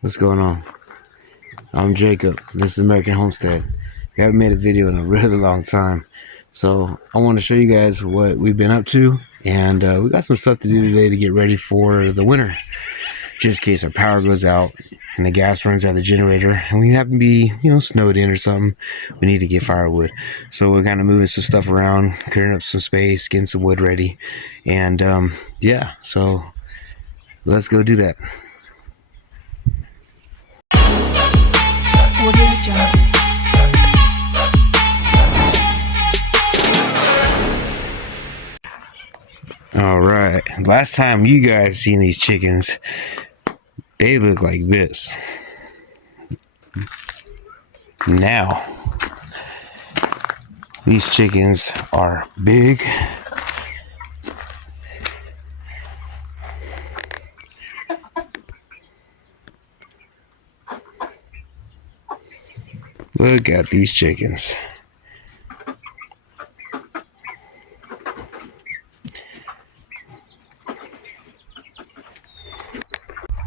What's going on? I'm Jacob. This is American Homestead. We haven't made a video in a really long time, so I want to show you guys what we've been up to, and we got some stuff to do today to get ready for the winter, just in case our power goes out and the gas runs out of the generator and we happen to be, snowed in or something. We need to get firewood, so we're kind of moving some stuff around, clearing up some space, getting some wood ready, and yeah, so let's go do that. All right, last time you guys seen these chickens, they look like this. Now these chickens are big. Look at these chickens.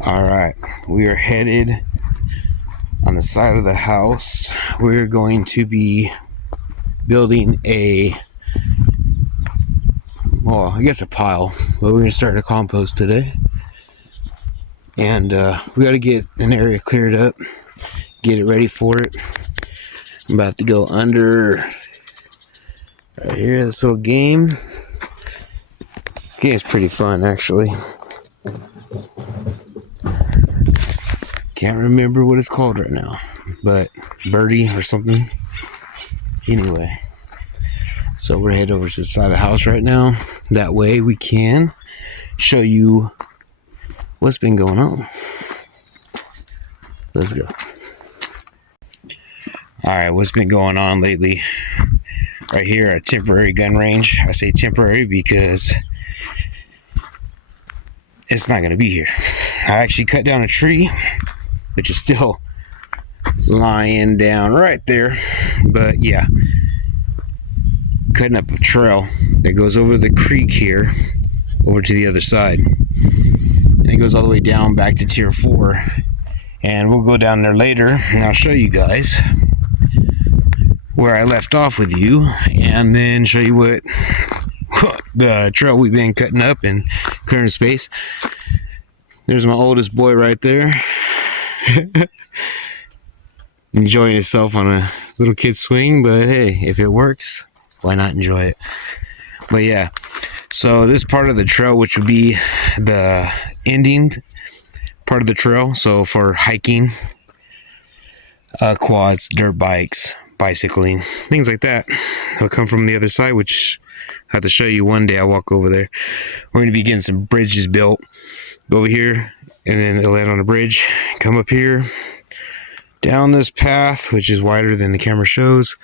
All right, we are headed on the side of the house. We're going to be building a pile, but we're going to start a compost today. And we got to get an area cleared up, get it ready for it. I'm about to go under right here, this little game. This game's pretty fun, actually. Can't remember what it's called right now, but Birdie or something. Anyway, so we're headed over to the side of the house right now. That way we can show you what's been going on. Let's go. All right, what's been going on lately? Right here, a temporary gun range. I say temporary because it's not going to be here. I actually cut down a tree, which is still lying down right there. But yeah, cutting up a trail that goes over the creek here, over to the other side. And it goes all the way down back to tier 4. And we'll go down there later and I'll show you guys where I left off with you, and then show you what the trail we've been cutting up and clearing space. There's my oldest boy right there. Enjoying himself on a little kid swing, but hey, if it works, why not enjoy it? But yeah, so this part of the trail, which would be the ending part of the trail, so for hiking, quads, dirt bikes, bicycling, things like that, it'll come from the other side, which I have to show you one day. I'll walk over there. We're going to be getting some bridges built. Go over here, and then it'll land on a bridge, come up here, down this path, which is wider than the camera shows,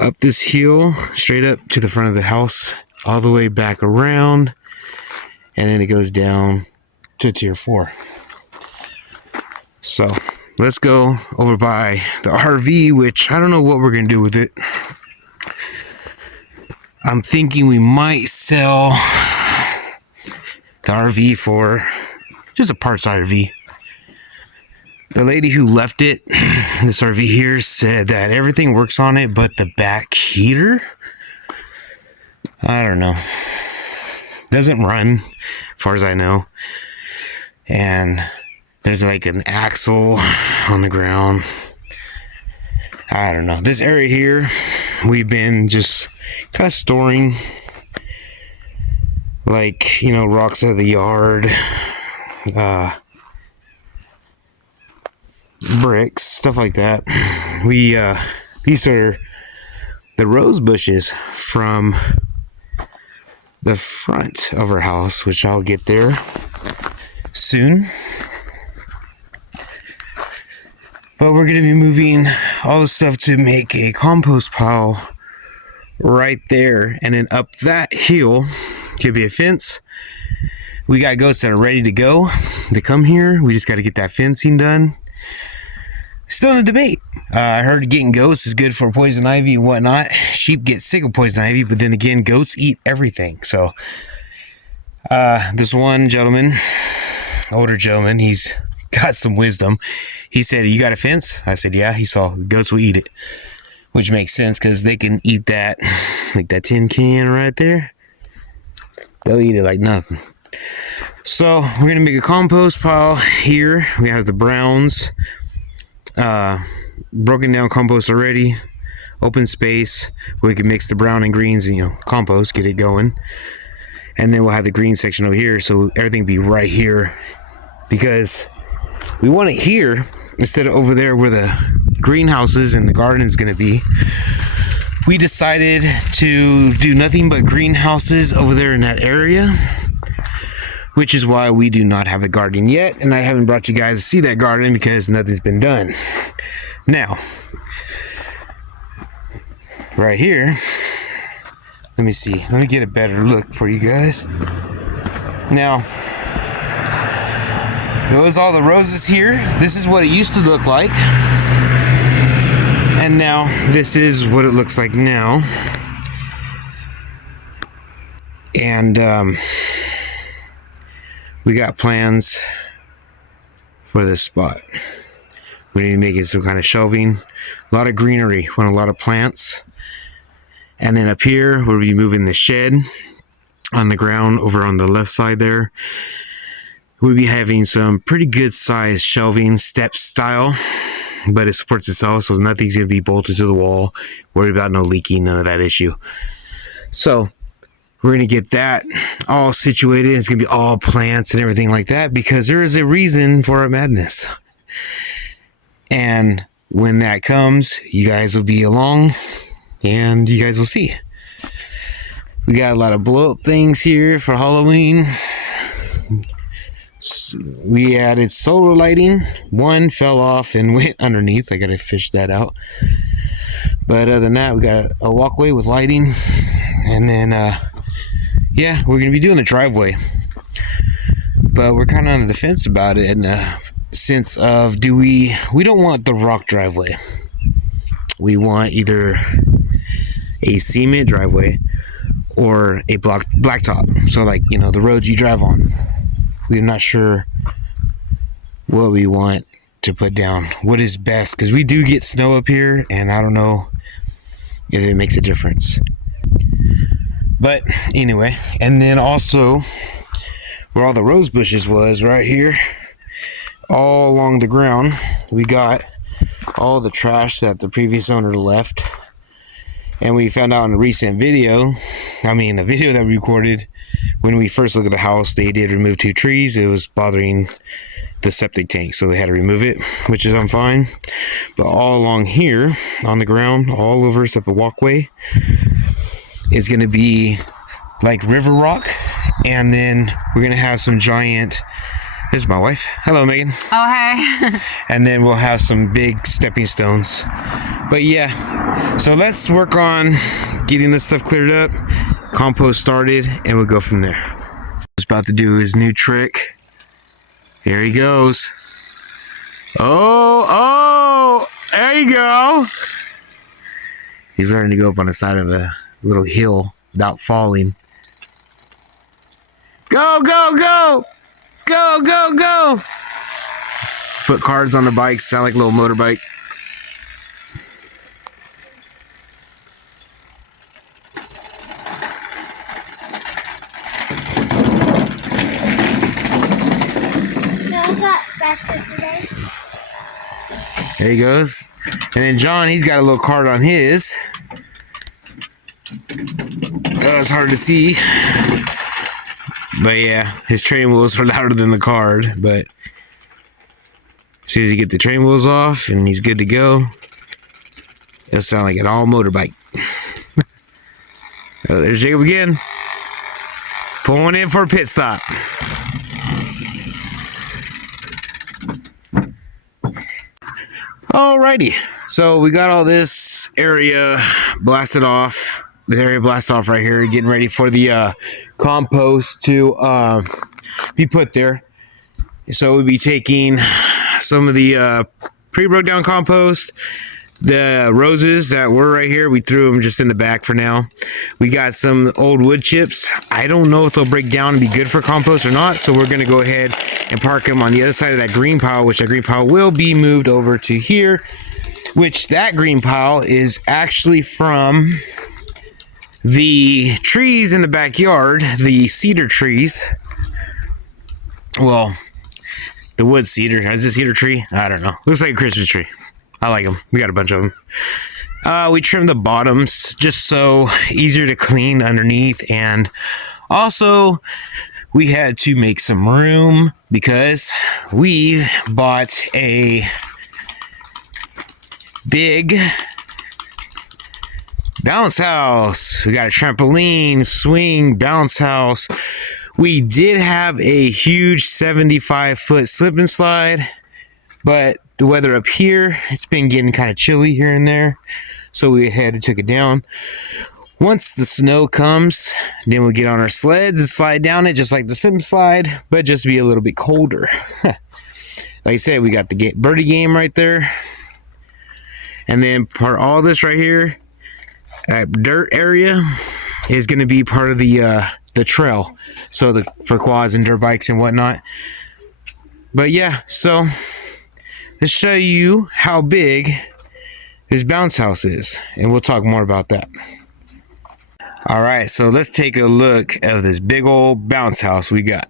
up this hill, straight up to the front of the house, all the way back around, and then it goes down to tier 4. So let's go over by the RV, which I don't know what we're going to do with it. I'm thinking we might sell the RV for just a parts RV. The lady who left it, this RV here, said that everything works on it but the back heater, I don't know, doesn't run as far as I know. And there's like an axle on the ground. I don't know. This area here, we've been just kind of storing, like, rocks out of the yard, bricks, stuff like that. These are the rose bushes from the front of our house, which I'll get there soon. But we're going to be moving all the stuff to make a compost pile right there, and then up that hill could be a fence. We got goats that are ready to go to come here. We just got to get that fencing done. Still in a debate. I heard getting goats is good for poison ivy and whatnot. Sheep get sick of poison ivy, but then again, goats eat everything. So this one gentleman, older gentleman, he's got some wisdom. He said, "You got a fence?" I said, "Yeah." He saw goats will eat it, which makes sense because they can eat that, like that tin can right there. They'll eat it like nothing. So we're gonna make a compost pile here. We have the browns, broken down compost already. Open space where we can mix the brown and greens and, compost, get it going. And then we'll have the green section over here, so everything be right here, because we want it here instead of over there where the greenhouses and the garden is going to be. We decided to do nothing but greenhouses over there in that area, which is why we do not have a garden yet, and I haven't brought you guys to see that garden because nothing's been done. Now, right here, let me see. Let me get a better look for you guys. Now, notice all the roses here. This is what it used to look like. And now, this is what it looks like now. And we got plans for this spot. We need to make it some kind of shelving. A lot of greenery. Want a lot of plants. And then up here, we'll be moving the shed on the ground over on the left side there. We'll be having some pretty good sized shelving, step style, but it supports itself, so nothing's going to be bolted to the wall. Worried about no leaking, none of that issue. So we're going to get that all situated. It's going to be all plants and everything like that, because there is a reason for our madness. And when that comes, you guys will be along. And you guys will see. We got a lot of blow up things here for Halloween. We added solar lighting. One fell off and went underneath. I gotta fish that out. But other than that, we got a walkway with lighting. And then, yeah, we're gonna be doing a driveway. But we're kind of on the fence about it in the sense of, we don't want the rock driveway. We want either a cement driveway or a blacktop. So like, the roads you drive on. We're not sure what we want to put down. What is best? Because we do get snow up here, and I don't know if it makes a difference. But anyway, and then also where all the rose bushes was right here, all along the ground, we got all the trash that the previous owner left. And we found out in a recent video, a video that we recorded when we first looked at the house, they did remove 2 trees. It was bothering the septic tank, so they had to remove it, which is I'm fine. But all along here on the ground, all over except the walkway, is going to be like river rock. And then we're going to have some giant... This is my wife. Hello, Megan. Oh, hey. And then we'll have some big stepping stones. But yeah, so let's work on getting this stuff cleared up, compost started, and we'll go from there. He's about to do his new trick. Here he goes. Oh, there you go. He's learning to go up on the side of a little hill without falling. Go, go, go! Go, go, go! Put cards on the bike, sound like a little motorbike. There he goes. And then John, he's got a little card on his. Oh, it's hard to see. But yeah, his train wheels are louder than the card. But as soon as you get the train wheels off and he's good to go, it'll sound like an all motorbike. Oh, there's Jacob again. Pulling in for a pit stop. Alrighty, so we got all this area blasted off. The area blasted off right here, getting ready for the compost to be put there. So we'll be taking some of the pre-broke down compost, The roses that were right here, we threw them just in the back for now. We got some old wood chips. I don't know if they'll break down and be good for compost or not, so we're going to go ahead and park them on the other side of that green pile, which that green pile will be moved over to here, which that green pile is actually from the trees in the backyard, the cedar trees. Well, the wood cedar. Is this cedar tree? I don't know. Looks like a Christmas tree. I like them. We got a bunch of them. We trimmed the bottoms just so easier to clean underneath, and also we had to make some room because we bought a big bounce house. We got a trampoline, swing, bounce house. We did have a huge 75-foot slip and slide, but the weather up here, it's been getting kind of chilly here and there, so we had to take it down. Once the snow comes, then we'll get on our sleds and slide down it just like the slip and slide, but just be a little bit colder. Like I said, we got the birdie game right there, and then all this right here, that dirt area, is going to be part of the trail, so for quads and dirt bikes and whatnot. But yeah, so let's show you how big this bounce house is, and we'll talk more about that. All right, so let's take a look at this big old bounce house we got.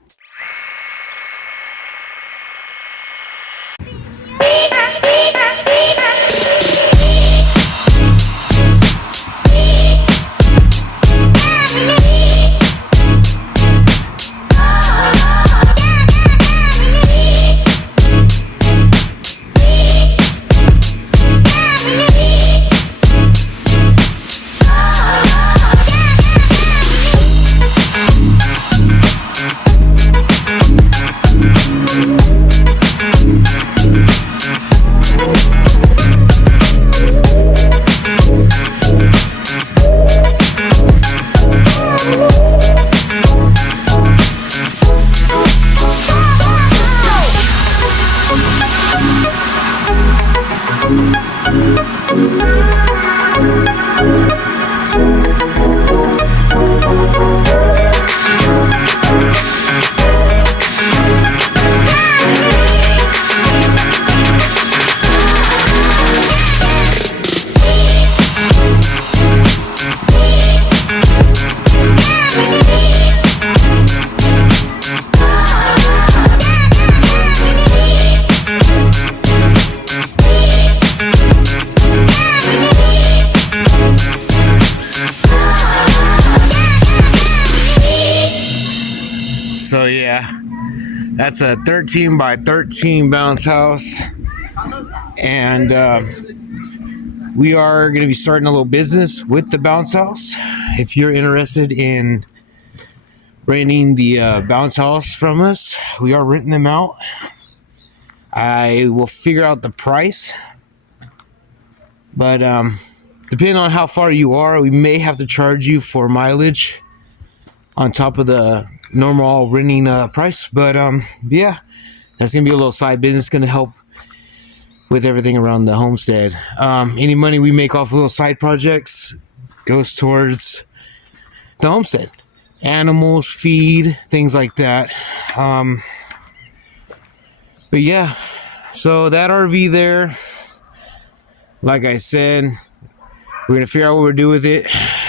So yeah, that's a 13 by 13 bounce house, and we are going to be starting a little business with the bounce house. If you're interested in renting the bounce house from us, we are renting them out. I will figure out the price, but depending on how far you are, we may have to charge you for mileage on top of the normal renting price. But yeah, that's gonna be a little side business, gonna help with everything around the homestead. Any money we make off of little side projects goes towards the homestead, animals, feed, things like that. But yeah, so that RV there, like I said, we're gonna figure out what we're doing with it.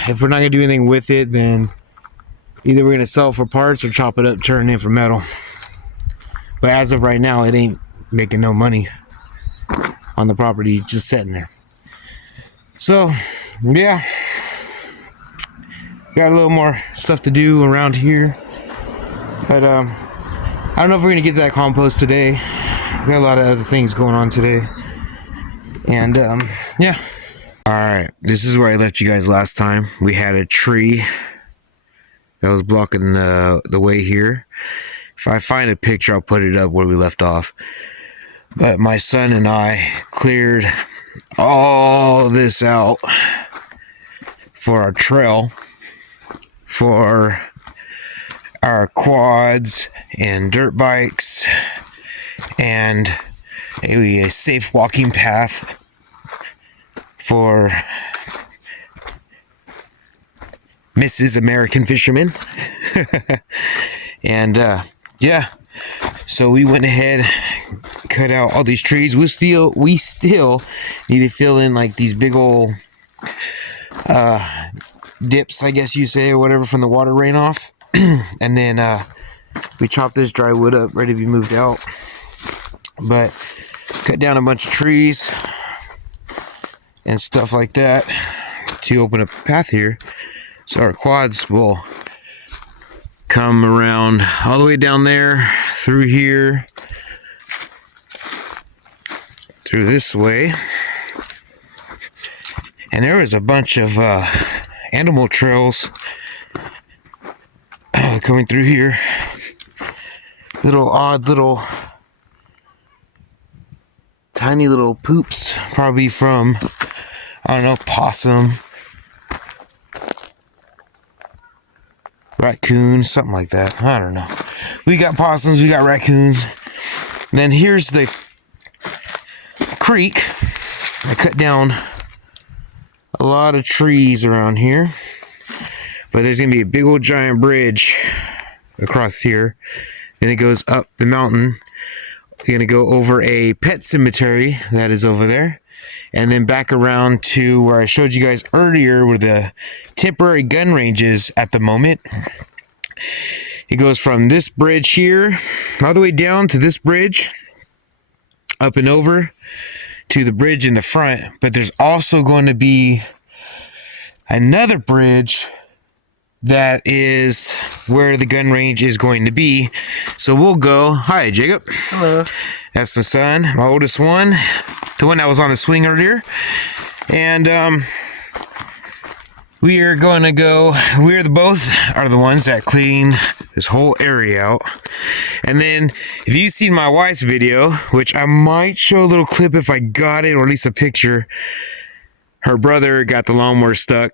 If we're not gonna do anything with it, then either we're gonna sell it for parts or chop it up, turn it in for metal. But as of right now, it ain't making no money on the property, just sitting there. So yeah, got a little more stuff to do around here, but I don't know if we're gonna get to that compost today. We got a lot of other things going on today, and yeah. All right, this is where I left you guys last time. We had a tree that was blocking the way here. If I find a picture, I'll put it up where we left off. But my son and I cleared all this out for our trail, for our quads and dirt bikes, and a safe walking path for Mrs. American Fisherman. And yeah, so we went ahead, cut out all these trees. We still need to fill in like these big old dips, I guess you say, or whatever, from the water rain off. And then we chopped this dry wood up, ready to be moved out. But cut down a bunch of trees and stuff like that to open up a path here, so our quads will come around all the way down there, through here, through this way. And there was a bunch of animal trails coming through here. Little odd little tiny little poops, probably from, I don't know, possum, raccoon, something like that. I don't know. We got possums, we got raccoons. Then here's the creek. I cut down a lot of trees around here, but there's gonna be a big old giant bridge across here. Then it goes up the mountain. We're gonna go over a pet cemetery that is over there, and then back around to where I showed you guys earlier, where the temporary gun range is at the moment. It goes from this bridge here all the way down to this bridge, up and over to the bridge in the front. But there's also going to be another bridge that is where the gun range is going to be. So we'll go. Hi, Jacob. Hello. That's the son, my oldest one, the one that was on the swing earlier. And we are going to go, both are the ones that clean this whole area out. And then if you've seen my wife's video, which I might show a little clip if I got it, or at least a picture, her brother got the lawnmower stuck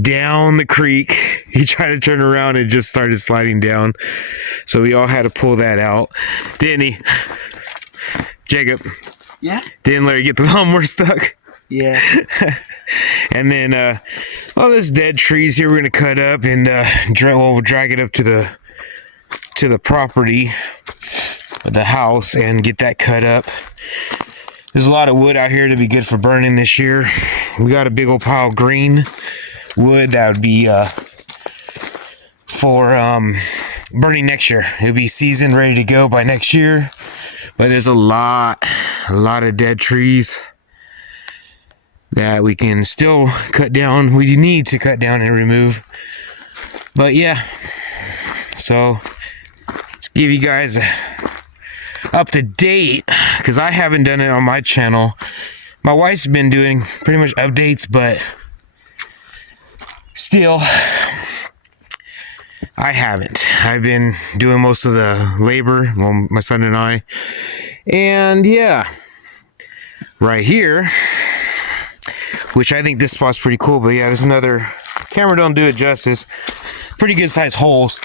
down the creek. He tried to turn around and just started sliding down. So we all had to pull that out. Didn't he? Jacob? Yeah? Didn't Larry get the lawnmower stuck? Yeah. And then all this dead trees here we're going to cut up, and we'll drag it up to the property of the house and get that cut up. There's a lot of wood out here to be good for burning this year. We got a big old pile of green wood that would be for burning next year. It'll be seasoned, ready to go by next year. But there's a lot of dead trees that we can still cut down. We need to cut down and remove. But yeah, so let's give you guys up to date, because I haven't done it on my channel. My wife's been doing pretty much updates, but still I haven't. I've been doing most of the labor, well, my son and I. And yeah, right here, which I think this spot's pretty cool. But yeah, there's another, camera don't do it justice, pretty good sized holes.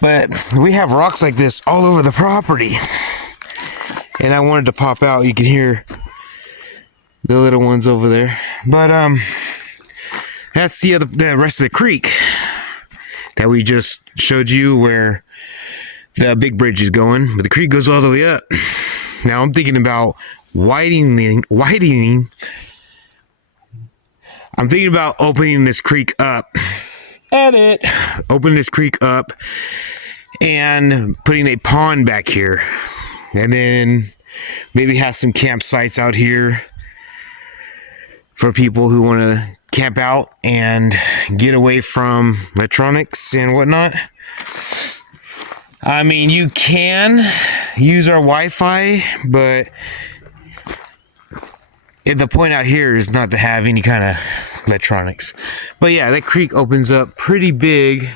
But we have rocks like this all over the property, and I wanted to pop out. You can hear the little ones over there. But that's the rest of the creek that we just showed you, where the big bridge is going. But the creek goes all the way up. Now I'm thinking about widening. I'm thinking about opening this creek up. Open this creek up and putting a pond back here, and then maybe have some campsites out here for people who want to camp out and get away from electronics and whatnot. I mean, you can use our Wi-Fi, but the point out here is not to have any kind of electronics. But yeah, that creek opens up pretty big,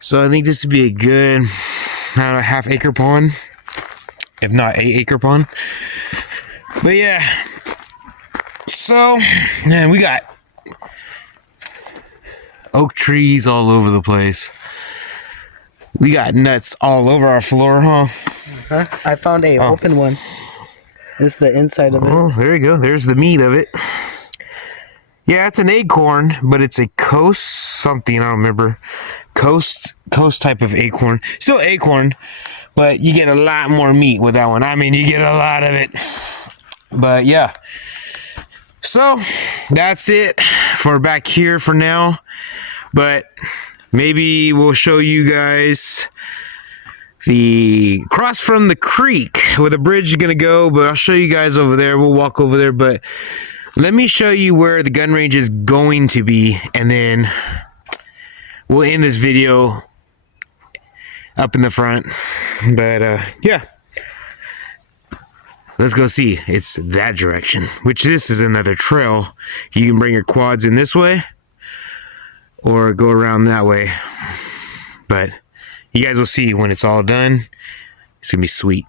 so I think this would be a good, I don't know, half-acre pond, if not 8-acre pond. But yeah, so man, we got oak trees all over the place. We got nuts all over our floor, huh? I found a open one. It's the inside of it. Oh, there you go. There's the meat of it. Yeah, it's an acorn, but it's a coast something. I don't remember. Coast type of acorn. Still acorn, but you get a lot more meat with that one. I mean, you get a lot of it. But yeah. So that's it for back here for now. But maybe we'll show you guys the cross from the creek where the bridge is going to go. But I'll show you guys over there. We'll walk over there. But let me show you where the gun range is going to be. And then we'll end this video up in the front. But yeah. Let's go see. It's that direction, which this is another trail. You can bring your quads in this way or go around that way. But you guys will see when it's all done. It's going to be sweet.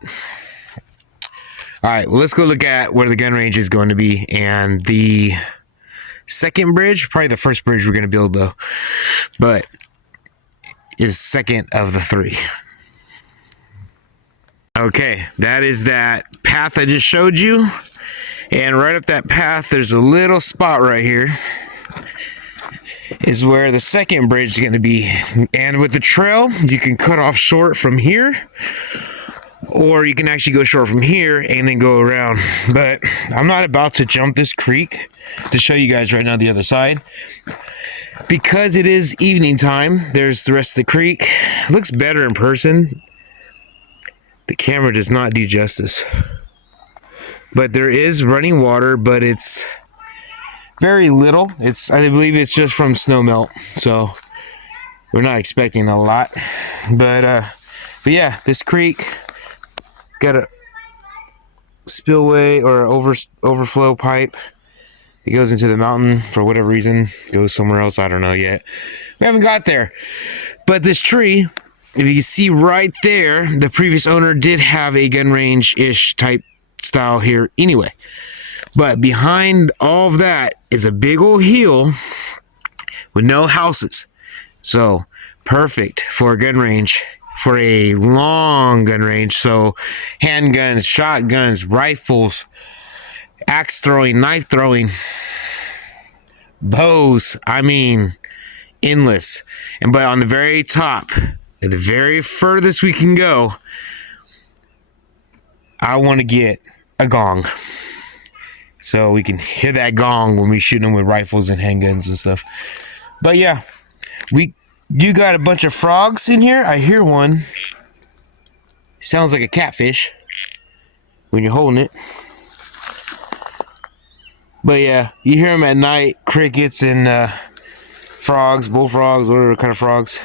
All right, well, let's go look at where the gun range is going to be. And the second bridge, probably the first bridge we're going to build, though, but is second of the three. Okay, that is that path I just showed you. And right up that path, there's a little spot right here. Is where the second bridge is going to be. And with the trail, you can cut off short from here. Or you can actually go short from here and then go around. But I'm not about to jump this creek to show you guys right now the other side. Because it is evening time, there's the rest of the creek. It looks better in person. The camera does not do justice. But there is running water, but it's very little. I believe it's just from snow melt. So we're not expecting a lot. But yeah, this creek got a spillway or overflow pipe. It goes into the mountain for whatever reason. Goes somewhere else. I don't know yet. We haven't got there. But this tree, if you can see right there, the previous owner did have a gun range-ish type style here anyway. But behind all of that is a big old hill with no houses. So perfect for a gun range, for a long gun range. So handguns, shotguns, rifles, axe throwing, knife throwing, bows. I mean, endless. But on the very top, at the very furthest we can go, I want to get a gong. So we can hear that gong when we shoot them with rifles and handguns and stuff. But yeah, you got a bunch of frogs in here. I hear one. Sounds like a catfish when you're holding it. But yeah, you hear them at night. Crickets and frogs, bullfrogs, whatever kind of frogs.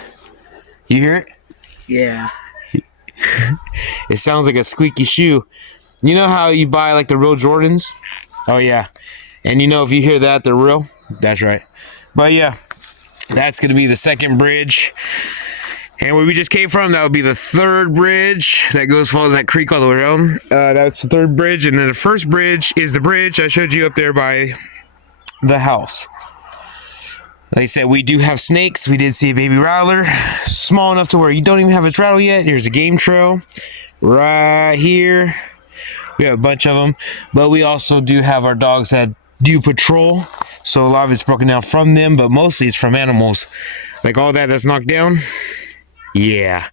You hear it? Yeah. It sounds like a squeaky shoe. You know how you buy like the real Jordans? Oh yeah. And you know if you hear that, they're real? That's right. But yeah, that's going to be the second bridge. And where we just came from, that would be the third bridge that follows that creek all the way around. That's the third bridge. And then the first bridge is the bridge I showed you up there by the house. Like I said, we do have snakes. We did see a baby rattler, small enough to where you don't even have its rattle yet. Here's a game trail right here. We have a bunch of them, but we also do have our dogs that do patrol. So a lot of it's broken down from them, but mostly it's from animals. Like all that's knocked down. Yeah,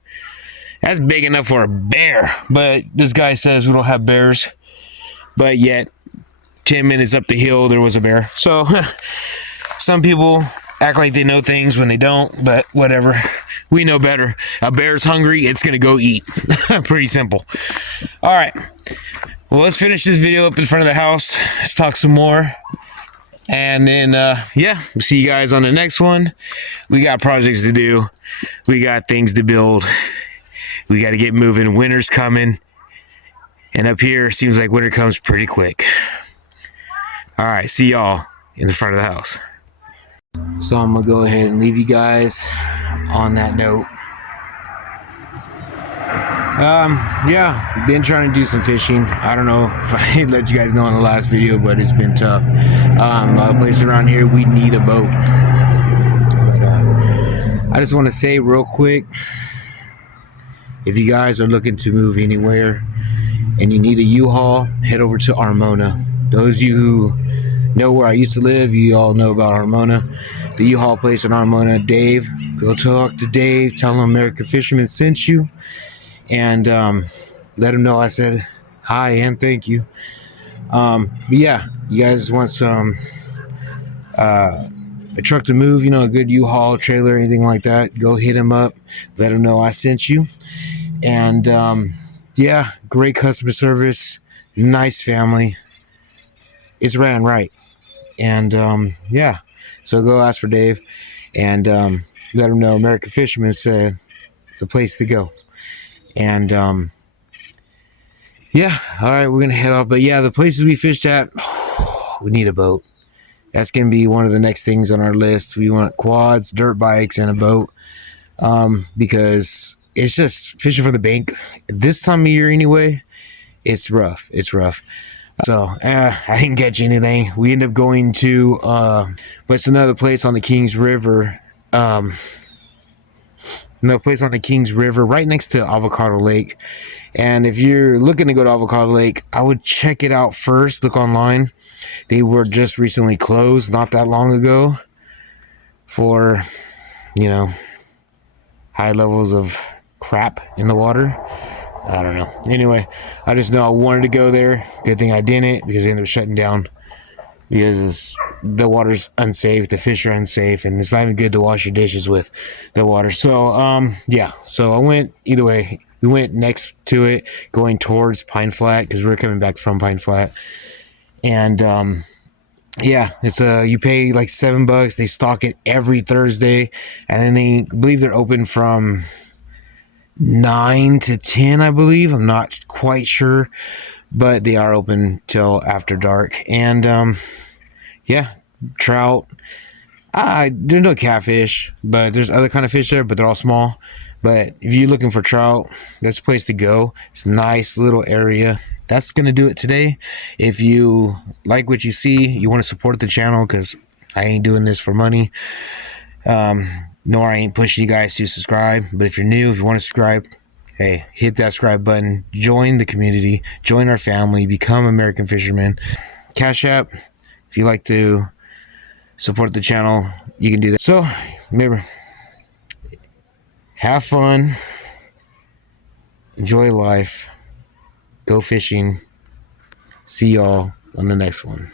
that's big enough for a bear. But this guy says we don't have bears. But yet, 10 minutes up the hill, there was a bear. So some people act like they know things when they don't, but whatever. We know better. A bear's hungry, it's going to go eat. Pretty simple. All right. Well, let's finish this video up in front of the house. Let's talk some more. And then, yeah, we'll see you guys on the next one. We got projects to do. We got things to build. We got to get moving. Winter's coming. And up here, seems like winter comes pretty quick. All right, see y'all in the front of the house. So I'm going to go ahead and leave you guys on that note. Yeah, been trying to do some fishing. I don't know if I let you guys know in the last video, but it's been tough. A lot of places around here, we need a boat. But I just want to say real quick, if you guys are looking to move anywhere, and you need a U-Haul, head over to Armona. Those of you who know where I used to live, you all know about Armona. The U-Haul place in Armona. Dave, go talk to Dave. Tell him American Fisherman sent you, and let him know I said hi and thank you. But yeah, you guys want some a truck to move, a good U-Haul trailer, anything like that, go hit him up. Let him know I sent you. And yeah, great customer service, nice family. It's ran right. And yeah, so go ask for Dave and let him know American Fisherman said it's a place to go. And yeah, all right, we're gonna head off. But yeah, the places we fished at, we need a boat. That's gonna be one of the next things on our list. We want quads, dirt bikes, and a boat, because it's just fishing for the bank this time of year anyway. It's rough. It's rough. So I didn't catch anything. We ended up going to but it's another place on the Kings River. Another place on the Kings River right next to Avocado Lake. And if you're looking to go to Avocado Lake, I would check it out first. Look online. They were just recently closed not that long ago for, high levels of crap in the water. I don't know. Anyway, I just know I wanted to go there. Good thing I didn't, because they ended up shutting down because the water's unsafe, the fish are unsafe, and it's not even good to wash your dishes with the water. So yeah, so I went either way. We went next to it, going towards Pine Flat, because we were coming back from Pine Flat. And yeah, it's you pay like $7. They stock it every Thursday, and then I believe they're open from 9 to 10, I believe. I'm not quite sure, but they are open till after dark. And yeah, trout. There's no catfish, but there's other kind of fish there, but they're all small. But if you're looking for trout, that's a place to go. It's a nice little area. That's gonna do it today. If you like what you see, you want to support the channel, because I ain't doing this for money. Nor I ain't pushing you guys to subscribe. But if you're new, if you want to subscribe, hey, hit that subscribe button. Join the community. Join our family. Become American Fishermen. Cash App, if you like to support the channel, you can do that. So, remember, have fun. Enjoy life. Go fishing. See y'all on the next one.